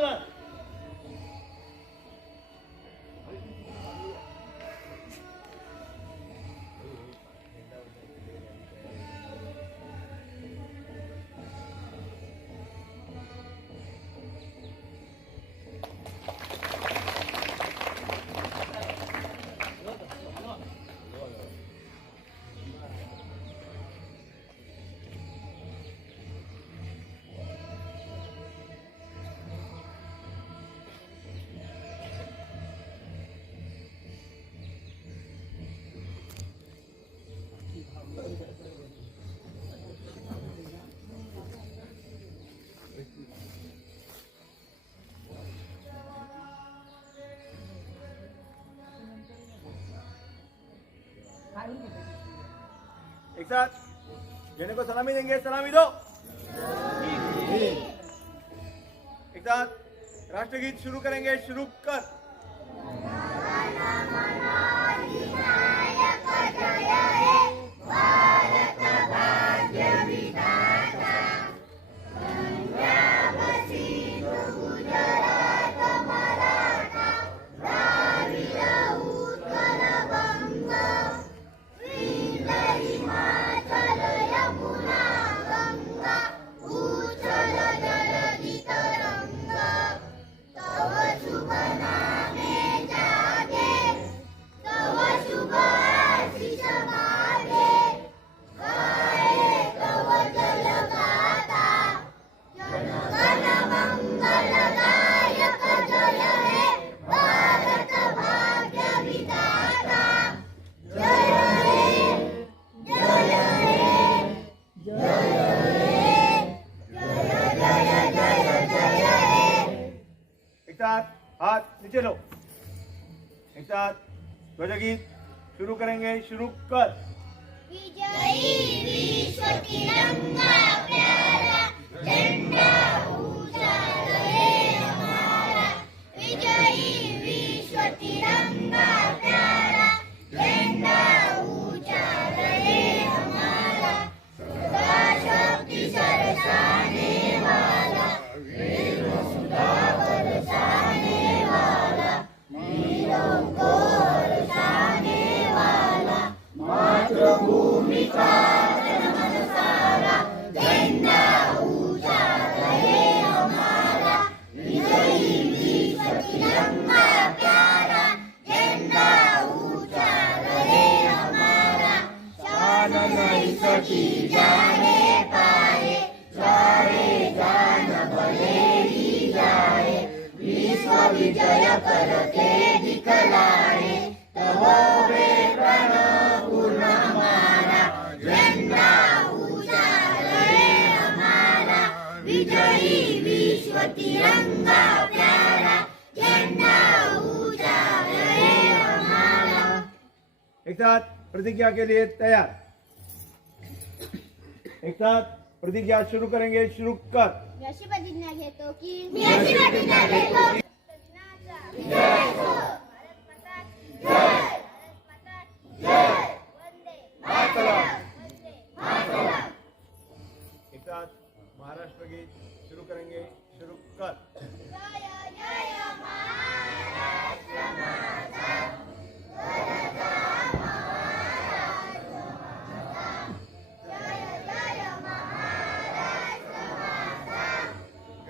बोलणार. एक साथ झंडे को सलामी देंगे. सलामी दो. एक साथ राष्ट्रगीत शुरू करेंगे. शुरू कर. हाथ नीचे लो. एक साथ ध्वजगीत शुरू करेंगे. शुरू कर. विजयी विश्व तिरंगा प्यारा झंडा ऊंचा रहे हमारा. विजयी विश्व तिरंगा प्यारा झंडा ऊंचा रहे हमारा. सदा शक्ति सरसाने वाला वीर सुधा बरसाने वाला. वीरों को हर्षाने वाला. मातृभूमि का जनमन सारा झंडा ऊंचा रहे हमारा. विजयी विश्व तिरंगा प्यारा झंडा ऊंचा रहे हमारा. शान नहीं सकी जाने पाए सारे जान भले ही जाए. विश्व विजय करके दिखलाए तब वे प्रण पूर्ण हमारा. झंडा ऊंचा रहे हमारा. विजयी विश्व तिरंगा प्यारा झंडा ऊंचा रहे हमारा. एक साथ प्रतिज्ञा के लिए तैयार. एक साथ प्रतिज्ञा शुरू करेंगे. शुरू कर. मी अशी प्रतिज्ञा घेतो की मी अशी प्रतिज्ञा घेतो की जय हो. भारत माता की जय. भारत माता की जय. वंदे मातरम. वंदे मातरम. एक साथ महाराष्ट्र गीत शुरू करेंगे. शुरू कर. जय जय महाराष्ट्र माझा. गरजा महाराष्ट्र माझा. जय जय महाराष्ट्र माझा.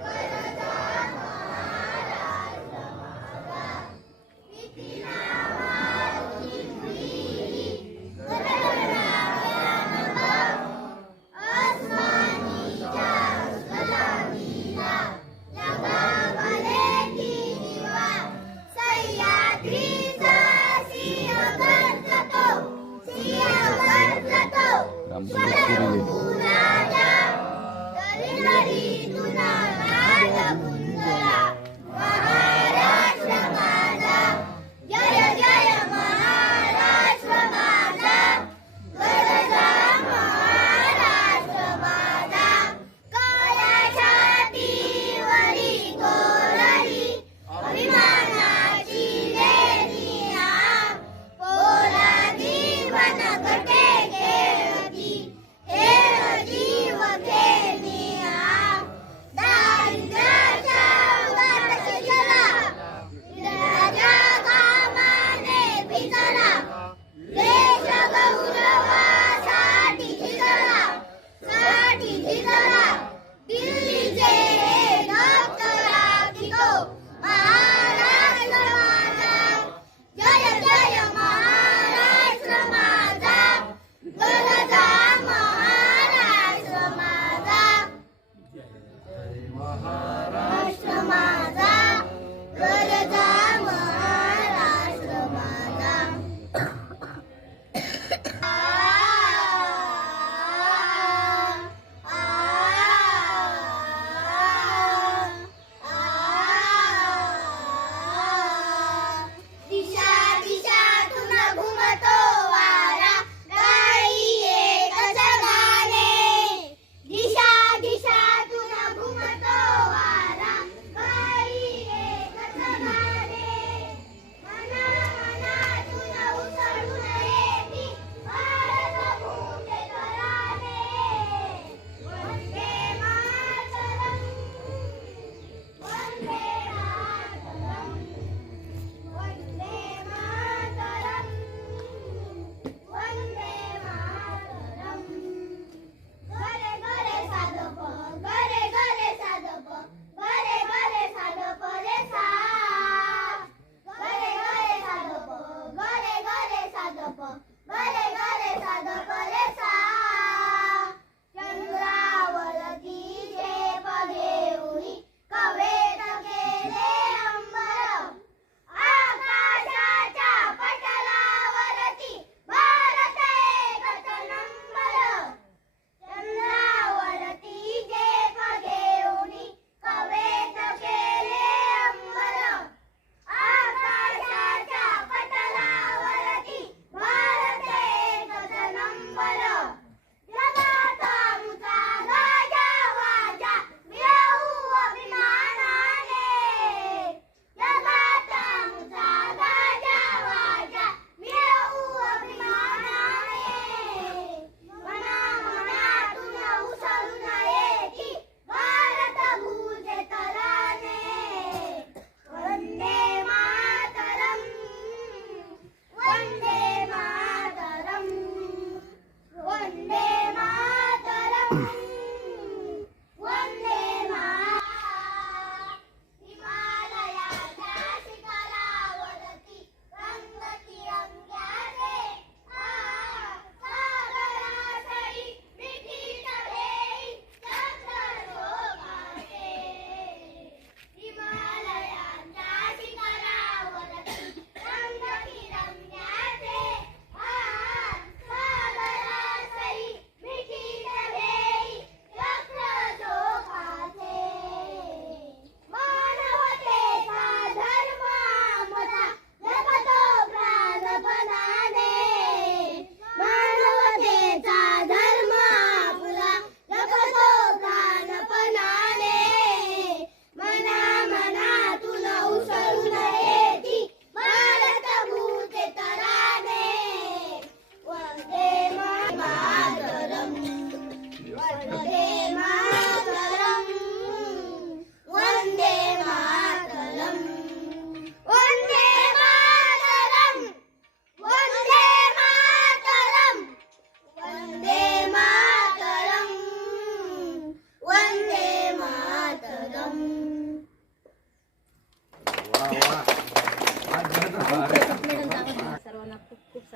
गरजा महाराष्ट्र माझा. किती नावाची मुली गडगडाव्या नभं. आसमानीच्या सलामीला लगावले ती दिवा.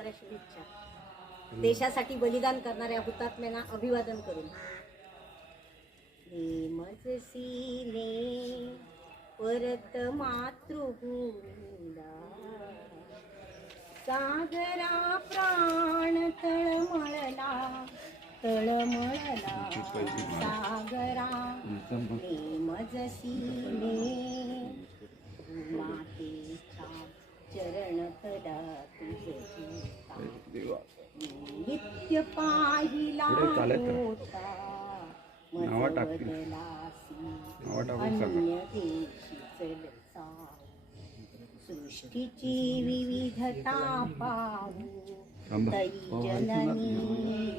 करणाऱ्या शुभेच्छा. देशासाठी बलिदान करणाऱ्या हुतात्म्यांना अभिवादन करून सीने परत मातृभूमीला सागरा प्राण तळमळला तळमळला सागरा सीने मातेच्या चरण कला तुझी नित्य पाहिला होता अन्य देशी चलचा सृष्टीची विविधता पाहू तरी जननी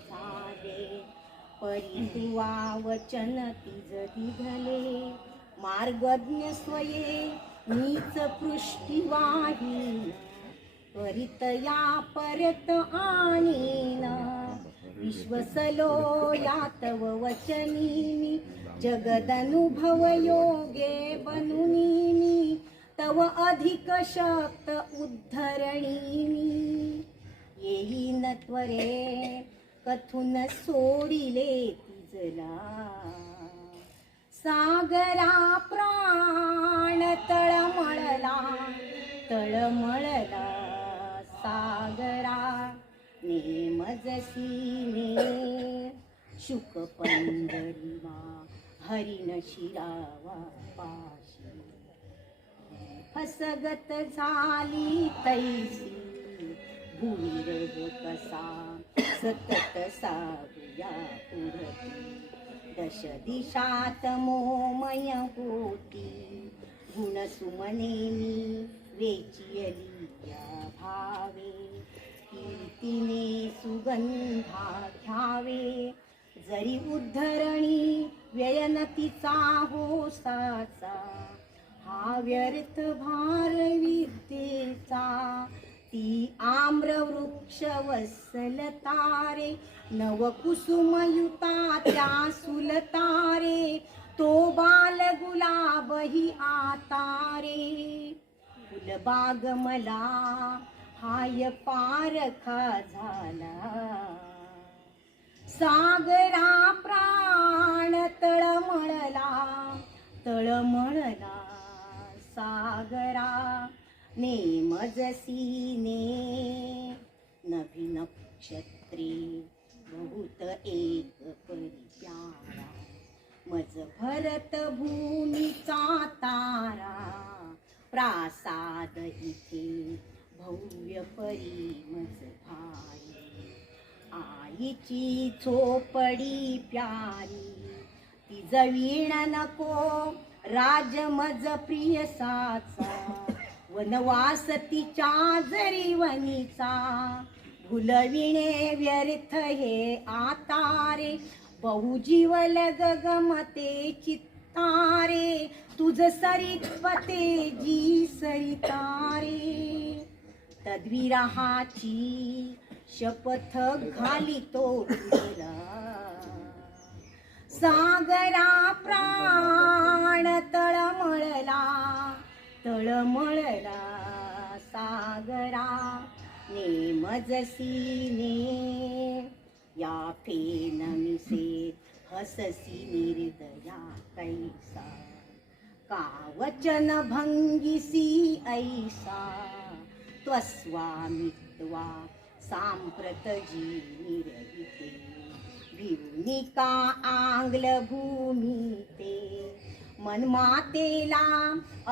झाले परितुवा वचन तिज दिघले मार्गज्ञ स्वये नीच पृष्ठीवाही त्वरित या परत आणीन विश्वसलो या तव वचनी जगदनुभव योगे बनुनी तव अधिक शक्त उद्धरणी येईन त्वरे कथून सोडिले तिजला सागरा प्राण तळमळला तळमळला सागरा नेमजसीने शुक पंढरीमा हरिण शिरावा पाशी फसगत झाली तैसी भूविरह कसा सतत सागुया पुढती दश दिशात मोमय होती गुणसुमनेनी वेचियली या भावे कीर्तीने सुगंधा घ्यावे जरी उद्धरणी व्ययनतीचा होसाचा हा व्यर्थ भार विद्येचा ती आम्रवृक्ष वत्सलतारे नवकुसुमयुता त्या सुलतारे तो बाल गुलाबही आतारे फुलबाग मला हाय पारखा झाला सागरा प्राण तळमळला तळमळला सागरा नेमजसीने नभी नक्षत्रे बहुत एक परिप्यारा मज भरत भूमीचा तारा प्रासाद इथे भव्य परी मज भारी आईची झोपडी प्यारी तिज वीण नको राजमज प्रियसाचा वनवास तिच्या जरी वनीचा भुलविणे व्यर्थ हे आतारे बहुजीवल गगमते चित्तारे तुझ सरित्वते जी सरितारे तद्विरहाची शपथ घालितो तुला सागरा प्राण तळमळला तळमळला सागरा नेमजसीने या फेन मिसे हससी निर्दया कैसा का वचन भंगिसी ऐसा त्वस्वामित्वा सांप्रत जी निरहिते भिवनिका आंग्ल भूमी ते मनमातेला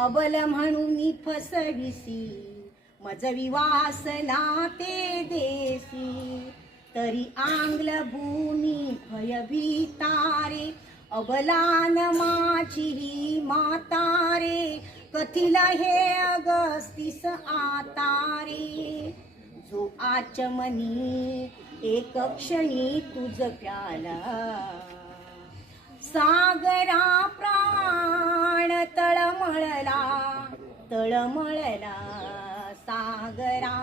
अबल म्हणून फसविसी मज विवासना ते देसी तरी आंग्ल भूमी भयभीतारे अबलान माझी मातारे कथिला हे अगस्तीस आतारे जो आचमनी एक क्षणी तुझ प्याला सागरा प्राण तळमळला तळमळला सागरा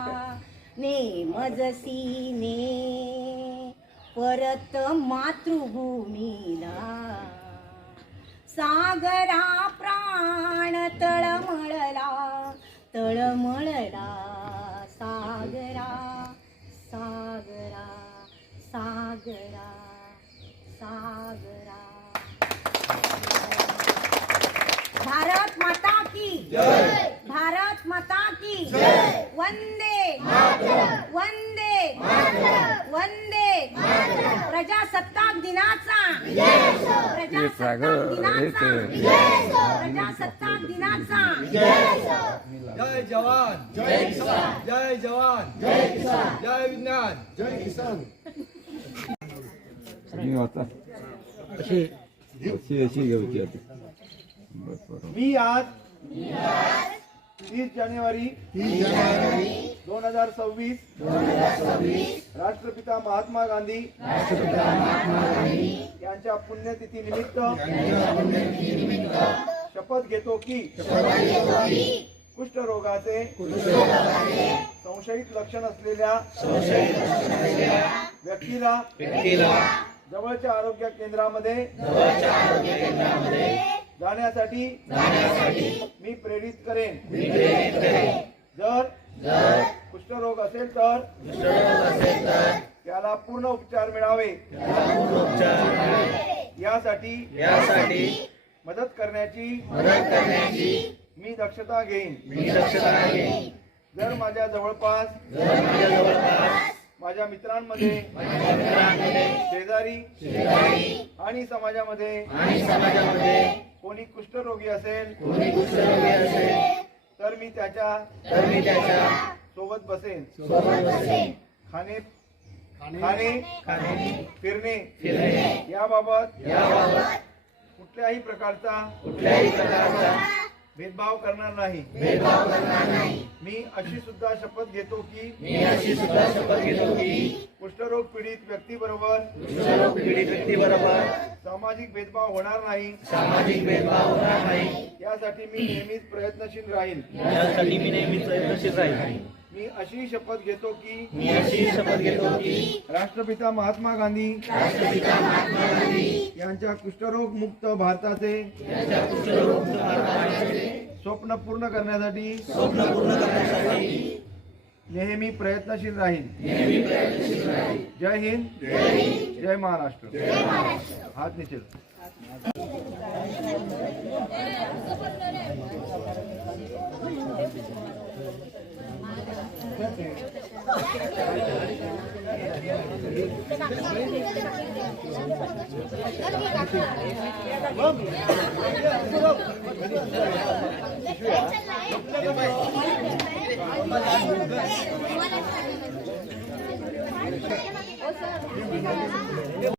नेमजसीने परत मातृभूमीला सागरा प्राण तळमळला तळमळला सागरा सागरा सागरा सागरा. भारत माता की जय. भारत माता की जय. वंदे वंदे वंदे. प्रजासत्ताक दिनाचा प्रजासत्ताक दिनाचा प्रजासत्ताक दिनाचा जय जवान जय किसान. जय जवान जय किसान. जय विज्ञान जय किसान. अशी घ्यायची आता. मी आज 30 जानेवारी 2026 राष्ट्रपिता महात्मा गांधी यांच्या पुण्यतिथी निमित्त शपथ घेतो की कुष्ठरोगाचे संशयित लक्षण असलेल्या व्यक्तीला जवळच्या आरोग्य केंद्रामध्ये जाण्यासाठी मी प्रेरित करेन. जर कुष्ठरोग असेल तर त्याला पूर्ण उपचार मिळावे यासाठी मदत करण्याची मी दक्षता घेईन. जर माझ्या जवळपास माझ्या मित्रांमध्ये शेजारी आणि समाजामध्ये कोणी कुष्ठरोगी असेल तर मी त्याच्या सोबत बसेन. खाणे फिरणे याबाबत कुठल्याही प्रकारचा भेदभाव करणार नाही. मी अशी सुद्धा शपथ घेतो की कुष्ठरोग पीडित व्यक्तीबरोबर सामाजिक भेदभाव होणार नाही. यासाठी मी नेहमीच प्रयत्नशील राहील. मी अशी शपथ घेतो की राष्ट्रपिता महात्मा गांधी यांच्या कुष्ठरोग मुक्त भारताचे स्वप्न पूर्ण करण्यासाठी नेहमी प्रयत्नशील राहील. जय हिंद जय महाराष्ट्र. हात नीचे.